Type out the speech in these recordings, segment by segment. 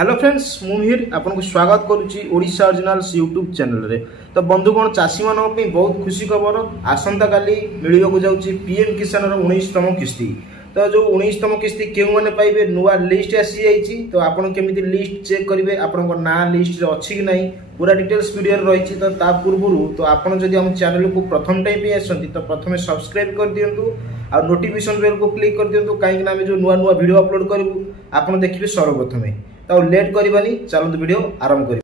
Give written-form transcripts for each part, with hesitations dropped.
Hello friends मुहिर आपको स्वागत करुच्ची Odisha originals YouTube channel रे। तो बंधुगण चाषी मान बहुत खुशी खबर आसंता काली मिलवाक जाऊँगी पीएम किसान 19तम किस्ती। तो जो 19तम किस्ती क्यों मैंने पाइबे नुआ लिस्ट आसी जाइए। तो आपन केमिति लिस्ट चेक करेंगे आपन ना लिस्ट अच्छी कि नहीं पूरा डिटेल्स वीडियो रही। तो ता पूर्व तो आपन जदि हम चैनल को प्रथम टाइम पे आसती तो प्रथम सब्सक्राइब कर दिंतु और नोटिफिकेशन बेल को क्लिक कर दिंतु कहीं आम जो नुआ नुआ वीडियो अपलोड करूँ आपन देखिए सर्वप्रथमे। तो लेट करबानी चलते वीडियो आरंभ करिए।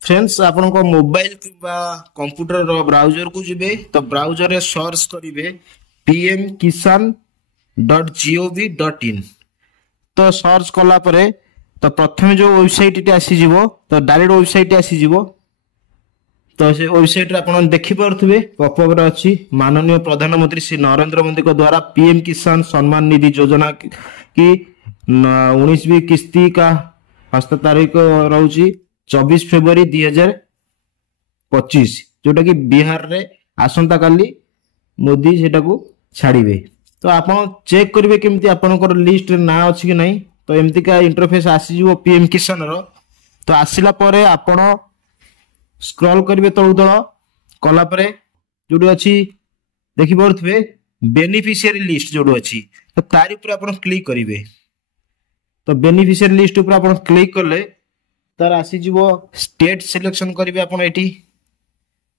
फ्रेंड्स आपन को मोबाइल किबा कंप्यूटर रो ब्राउजर को जिबे तो ब्राउजर रे सर्च करिवे pmkisan.gov.in। तो सर्च कला परे तो प्रथम जो वेबसाइट टी आसी जिवो तो डायरेक्ट वेबसाइट आसी जिवो। तो से वेबसाइट रे आपन देखि पारथुबे पॉपअप रे अछि माननीय प्रधानमंत्री श्री नरेंद्र मोदी को द्वारा पीएम किसान सम्मान निधि योजना की 19वीं किस्ती का हस्त तारीख रहुची 24 फेब्रुआरी 2025 जोटा कि बिहार रे आसंता काली मोदी सेटा को छाड़िबे। तो आपन चेक करिवे केमती आपनकर लिस्ट रे ना अछि कि नहीं। तो एमती का इंटरफेस आसी जिवो पीएम किसान रो। तो आसिला परे आपन स्क्रॉल करिवे तळु तळ कला परे जोडी अछि देखि परथबे बेनिफिशियरी लिस्ट जोडो अछि तो तारि ऊपर आपन क्लिक करिवे। तो बेनिफिशियरी लिस्ट ऊपर आपन क्लिक करले तार आसी जिवो स्टेट सिलेक्शन करिवे आपन एठी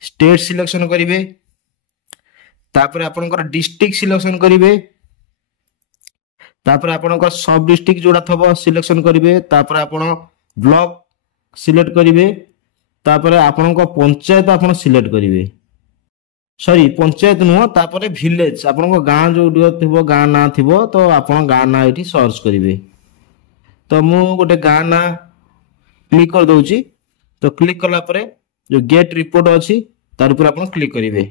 स्टेट सिलेक्शन करिवे। तापर आपनकर डिस्ट्रिक्ट सिलेक्शन करिवे। तापर आपनकर सब डिस्ट्रिक्ट जोडा थबो सिलेक्शन करिवे। तापर आपन ब्लॉक सिलेक्ट करिवे। तापर आपनकर पंचायत आपन सिलेक्ट करिवे सॉरी पंचायत नुह तापर विलेज आपनकर गां जो थिबो गां ना थिबो तो आपन गां ना एठी सर्च करिवे। तो मु गोटे गां ना क्लिक कर दउची। तो क्लिक कला परे जो गेट रिपोर्ट अछि तार ऊपर आपन क्लिक करिवे।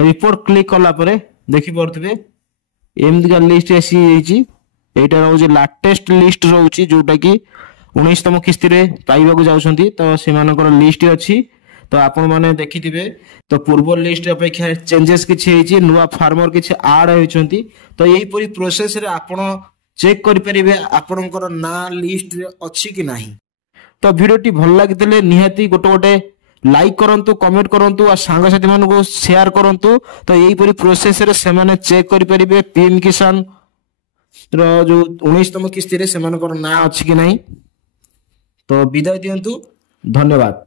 रिपोर्ट क्लिक कला परे देखि परथबे एमदी का लिस्ट आसी जाइची। एटा रहउची लेटेस्ट लिस्ट रहउची जोटा कि 19तम किस्ती रे पाइबाकू जाउछंती। तो सेमानकर लिस्ट अछि तो आपण माने देखिथिबे। तो पूर्व लिस्ट अपेक्षा चेंजेस किछि हेची नुवा फार्मर किछि ऐड होइछंती। तो एही परि प्रोसेस रे आपण चेक करि परिबे आपनकर ना लिस्ट रे अछि कि नाही। तो वीडियो टी भल लागितले निहाती गोटे गोटे लाइक करंतु कमेंट करंतु और सांग साथी मान को शेयर करंतु। तो एही परि प्रोसेस रे से माने चेक करि परिबे पीएम किसान रो जो 19तम किस्ती रे सेमानकर ना अछि कि नाही। तो विदाय दियंतु धन्यवाद।